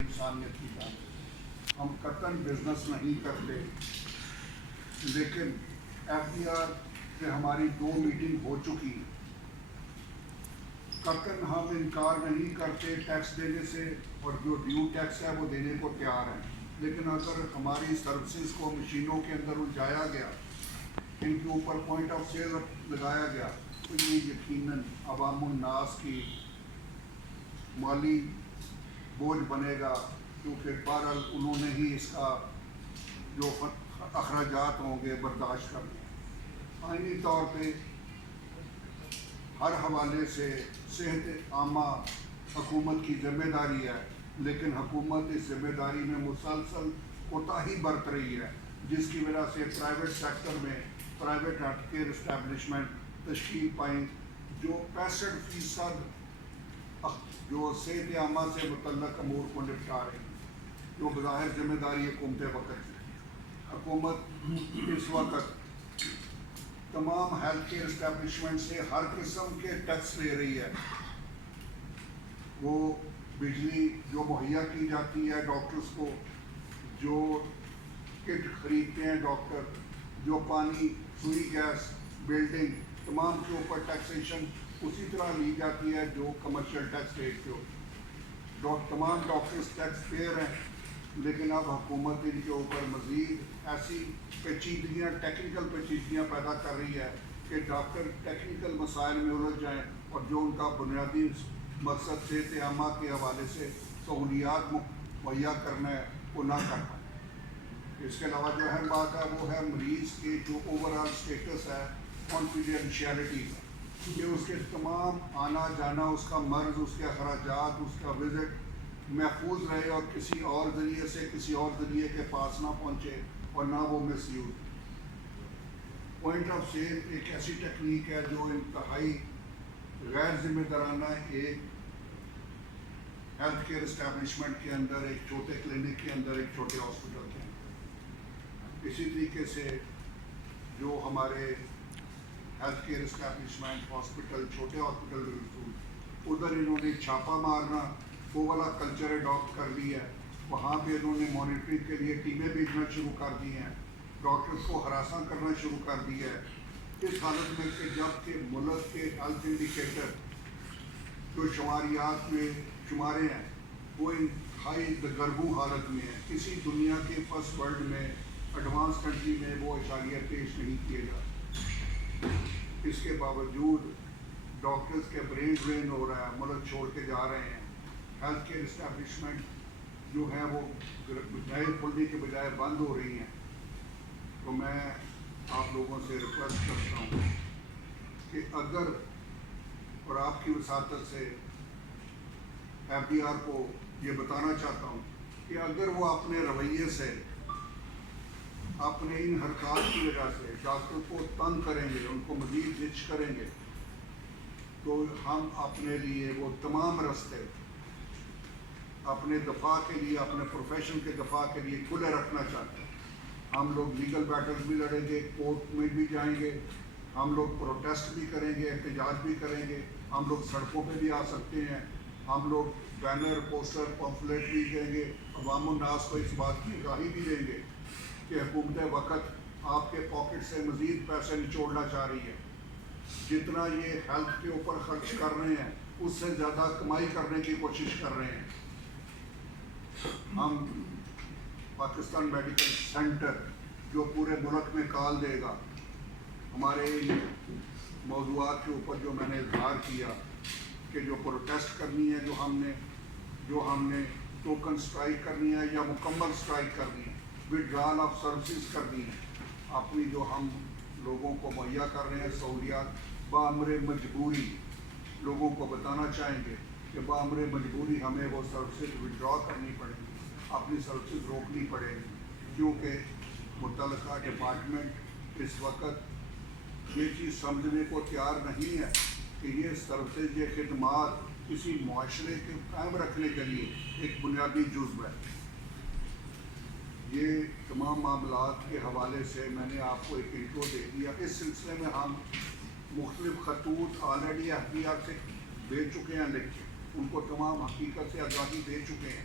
انسانیت کی بات ہے. ہم قطعاً بزنس نہیں کرتے، لیکن ایف ڈی آر سے ہماری 2 میٹنگ ہو چکی. قطعاً ہم انکار نہیں کرتے ٹیکس دینے سے، اور جو ڈیو ٹیکس ہے وہ دینے کو تیار ہیں. لیکن اگر ہماری سروسز کو مشینوں کے اندر الجھایا گیا، ان کے اوپر پوائنٹ آف سیل لگایا گیا، تو یہ یقیناً عوام الناس کی مالی بوجھ بنے گا، کیونکہ بہرحال انہوں نے ہی اس کا جو اخراجات ہوں گے برداشت کرنے. آئینی طور پہ ہر حوالے سے صحت عامہ حکومت کی ذمہ داری ہے، لیکن حکومت اس ذمہ داری میں مسلسل کوتاہی برت رہی ہے، جس کی وجہ سے پرائیویٹ سیکٹر میں پرائیویٹ ہیلتھ کیئر اسٹیبلشمنٹ تشکیل پائیں، جو 65% جو صحت عامہ سے متعلق امور کو نپٹا رہی ہیں، جو بظاہر ذمہ داری حکومت وقت ہے. حکومت اس وقت تمام ہیلتھ کیئر اسٹیبلشمنٹ سے ہر قسم کے ٹیکس لے رہی ہے. وہ بجلی جو مہیا کی جاتی ہے ڈاکٹرز کو، جو کٹ خریدتے ہیں ڈاکٹر، جو پانی، سوئی گیس، بلڈنگ، تمام کے اوپر ٹیکسیشن اسی طرح لی جاتی ہے جو کمرشل ٹیکس ریٹ ہو. تمام ڈاکٹرز ٹیکس پیئر ہیں، لیکن اب حکومت ان کے اوپر مزید ایسی پیچیدگیاں، ٹیکنیکل پیچیدگیاں پیدا کر رہی ہے کہ ڈاکٹر ٹیکنیکل مسائل میں الجھ جائیں، اور جو ان کا بنیادی مقصد صحت عامہ کے حوالے سے سہولیات مہیا کرنا ہے وہ نہ کر پائیں. اس کے علاوہ جو اہم بات ہے وہ ہے مریض کے جو اوور آل اسٹیٹس ہے کانفیڈینشیلٹی کا، کہ اس کے تمام آنا جانا، اس کا مرض، اس کے اخراجات، اس کا وزٹ محفوظ رہے، اور کسی اور ذریعے سے کسی اور ذریعے کے پاس نہ پہنچے، اور نہ وہ مس یوز. پوائنٹ آف سیل ایک ایسی ٹیکنیک ہے جو انتہائی غیر ذمہ دارانہ ایک ہیلتھ کیئر اسٹیبلشمنٹ کے اندر، ایک چھوٹے کلینک کے اندر، ایک چھوٹے ہاسپٹل کے اندر. اسی طریقے سے جو ہمارے ہیلتھ کیئر اسٹیبلشمنٹ، ہاسپٹل، چھوٹے ہاسپٹل، ادھر انہوں نے چھاپا مارنا، وہ والا کلچر اڈاپٹ کر لیا ہے. وہاں پہ انہوں نے مانیٹرنگ کے لیے ٹیمیں بھیجنا شروع کر دی ہیں، ڈاکٹرز کو ہراساں کرنا شروع کر دیا ہے. اس حالت میں کہ جب کہ ملک کے ہیلتھ انڈیکیٹر جو شماریات میں شمارے ہیں وہ انتہائی دگرگوں حالت میں ہیں. کسی دنیا کے فرسٹ ورلڈ میں، ایڈوانس کنٹری میں وہ اشاریہ پیش نہیں کیے جاتے. اس کے باوجود ڈاکٹرز کے برین ڈرین ہو رہا ہے، ملک چھوڑ کے جا رہے ہیں. ہیلتھ کیئر اسٹیبلشمنٹ جو ہیں وہ نئے کھلنے کے بجائے بند ہو رہی ہیں. تو میں آپ لوگوں سے ریکویسٹ کرتا ہوں کہ اگر، اور آپ کی وساطت سے ایف ڈی آر کو یہ بتانا چاہتا ہوں کہ اگر وہ اپنے رویے سے، اپنے ان حرکات کی وجہ سے ڈاکٹر کو تنگ کریں گے، ان کو مزید زچ کریں گے، تو ہم اپنے لیے وہ تمام راستے اپنے دفاع کے لیے، اپنے پروفیشن کے دفاع کے لیے کھلے رکھنا چاہتے ہیں. ہم لوگ لیگل بیٹلز بھی لڑیں گے، کورٹ میں بھی جائیں گے، ہم لوگ پروٹیسٹ بھی کریں گے، احتجاج بھی کریں گے، ہم لوگ سڑکوں پہ بھی آ سکتے ہیں، ہم لوگ بینر، پوسٹر، پمفلیٹ بھی دیں گے، عوام الناس کو اس بات کی آگاہی بھی دیں گے کہ حکومت وقت آپ کے پاکٹ سے مزید پیسے نچوڑنا چاہ رہی ہے. جتنا یہ ہیلتھ کے اوپر خرچ کر رہے ہیں اس سے زیادہ کمائی کرنے کی کوشش کر رہے ہیں. ہم پاکستان میڈیکل سینٹر جو پورے ملک میں کال دے گا، ہمارے موضوعات کے اوپر جو میں نے اظہار کیا کہ جو پروٹیسٹ کرنی ہے، جو ہم نے ٹوکن سٹرائک کرنی ہے یا مکمل سٹرائک کرنی ہے، وڈرال آف سروسز کرنی ہے، اپنی جو ہم لوگوں کو مہیا کر رہے ہیں سہولیات، بامر مجبوری لوگوں کو بتانا چاہیں گے کہ بامر مجبوری ہمیں وہ سروسز وڈرا کرنی پڑیں گی، اپنی سروسز روکنی پڑے گی، کیونکہ متعلقہ ڈپارٹمنٹ اس وقت یہ چیز سمجھنے کو تیار نہیں ہے کہ یہ سروسز، یہ خدمات کسی معاشرے کے قائم رکھنے کے لیے ایک بنیادی جزو ہے. یہ تمام معاملات کے حوالے سے میں نے آپ کو ایک انٹرو دے دیا. اس سلسلے میں ہم مختلف خطوط آلریڈی ایف ڈی آر سے دے چکے ہیں، لکھ کے ان کو تمام حقیقت سے آگاہی دے چکے ہیں.